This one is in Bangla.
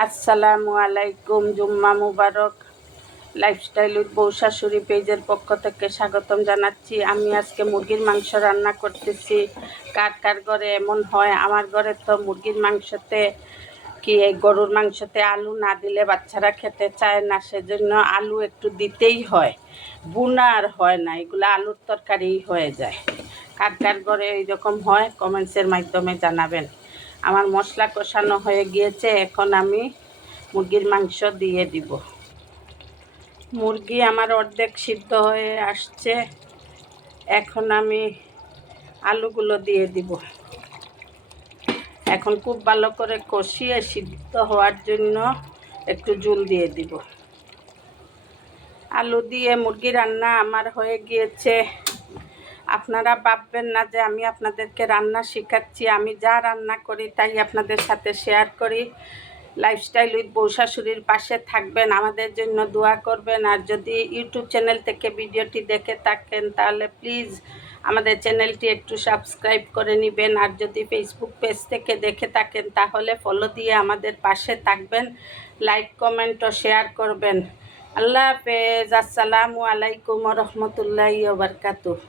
আসসালামু আলাইকুম, জুম্মা মুবারক। লাইফস্টাইল উইথ বউ শাশুড়ি পেজের পক্ষ থেকে স্বাগতম জানাচ্ছি। আমি আজকে মুরগির মাংস রান্না করতেছি। কার কার ঘরে এমন হয়? আমার ঘরে তো মুরগির মাংসতে এই গরুর মাংসতে আলু না দিলে বাচ্চারা খেতে চায় না, সেজন্য আলু একটু দিতেই হয়। বুনা আর হয় না, এগুলো আলুর তরকারিই হয়ে যায়। কার কার ঘরে এইরকম হয় কমেন্টসের মাধ্যমে জানাবেন। আমার মশলা কষানো হয়ে গিয়েছে, এখন আমি মুরগির মাংস দিয়ে দিব। মুরগি আমার অর্ধেক সিদ্ধ হয়ে আসছে, এখন আমি আলুগুলো দিয়ে দিব। এখন খুব ভালো করে কষিয়ে সিদ্ধ হওয়ার জন্য একটু জল দিয়ে দিব। আলু দিয়ে মুরগি রান্না আমার হয়ে গিয়েছে। আপনারা ভাববেন না যে আমি আপনাদেরকে রান্না শেখাচ্ছি। আমি যা রান্না করি তাই আপনাদের সাথে শেয়ার করি। লাইফস্টাইল উইথ বউ শাশুড়ির পাশে থাকবেন, আমাদের জন্য দোয়া করবেন। আর যদি ইউটিউব চ্যানেল থেকে ভিডিওটি দেখে থাকেন তাহলে প্লিজ আমাদের চ্যানেলটি একটু সাবস্ক্রাইব করে নেবেন। আর যদি ফেসবুক পেজ থেকে দেখে থাকেন তাহলে ফলো দিয়ে আমাদের পাশে থাকবেন, লাইক কমেন্ট ও শেয়ার করবেন। আল্লাহ হাফেজ। আসসালামু আলাইকুম ওয়া রাহমাতুল্লাহি ওয়া বারাকাতুহু।